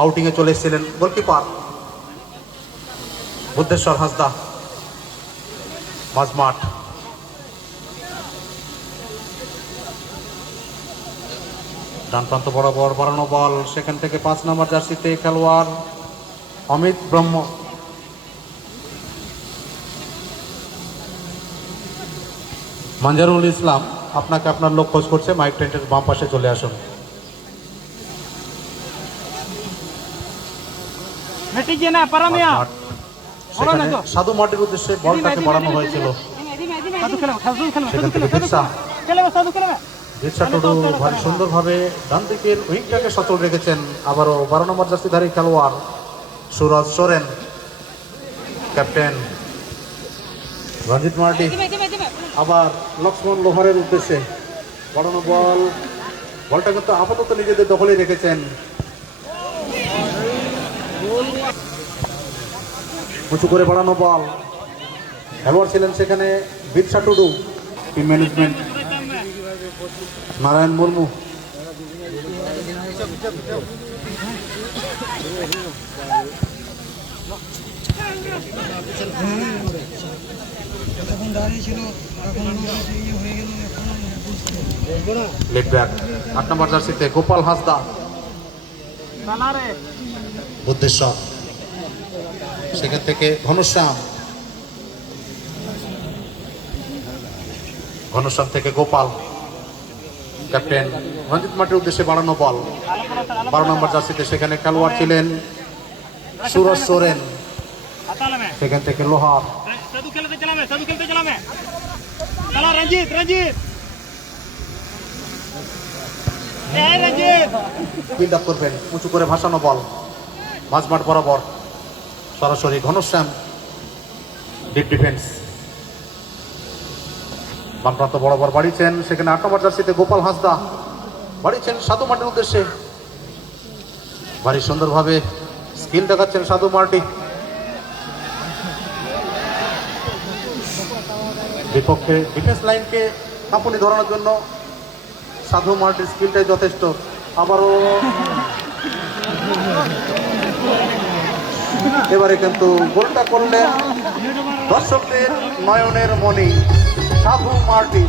আউটিংয়ে চলে এসেছিলেন গোলকিপার বুদ্ধেশ্বর হাঁসদা। মাঝমাঠ ডান প্রান্ত বরাবর বাড়ানো বল, সেখান থেকে 5 নম্বর জার্সিতে খেলোয়াড় অমিত ব্রহ্ম। মঞ্জারুল ইসলাম আপনাকে আপনার লোক খোঁজ করছে, মাইক টেন্টের বাম পাশে চলে আসুন। সেখানে সাধু মাটির উদ্দেশ্যে বলটাকে বাড়ানো হয়েছিল। বিরসা টুডু ভারী সুন্দরভাবে ডান দিকের উইংটাকে সচল রেখেছেন। আবারও 12 নম্বর জার্সিধারী খেলোয়াড় সুরজ সোরেন, ক্যাপ্টেন রঞ্জিত মার্ডি। আবার লক্ষ্মণ লোহারের উদ্দেশ্যে বাড়ানো বল, বলটা কিন্তু আপাতত নিজেদের দখলে রেখেছেন। উঁচু করে বাড়ানো বল, খেলোয়াড় ছিলেন সেখানে Birsa Tudu. Team management Narayan Murmu. Leg back 8 নম্বর জার্সিতে গোপাল হাঁসদা, বুদ্ধেশ্বর। সেখান থেকে ঘনশ্যাম থেকে গোপাল, ক্যাপ্টেন রঞ্জিত মাটির উদ্দেশ্যে বাড়ানো বল 12 নম্বর জার্সিতে। সেখানে খেলোয়াড় ছিলেন সুরজ সোরেন, সেখান থেকে লোহার। বিল্ড আপ করবেন, উঁচু করে ভাসানো বল মাঝমাঠ বরাবর সরাসরি ঘনশ্যাম, ডিপ ডিফেন্স। বাম প্রান্ত বরাবর বাড়িয়েছেন, সেখানে 8 নম্বর জার্সিতে গোপাল হাঁসদা বাড়িয়েছেন সাধু মাটির উদ্দেশ্যে। ভারী সুন্দরভাবে স্কিল দেখাচ্ছেন সাধু মার্টি। বিপক্ষে ডিফেন্স লাইনকে কাঁপুনি ধরানোর জন্য সাধু মার্টির স্কিলটাই যথেষ্ট। আবারও এবারে কিন্তু গোলটা করলেন দর্শকদের নয়নের মণি সাধু মার্টি।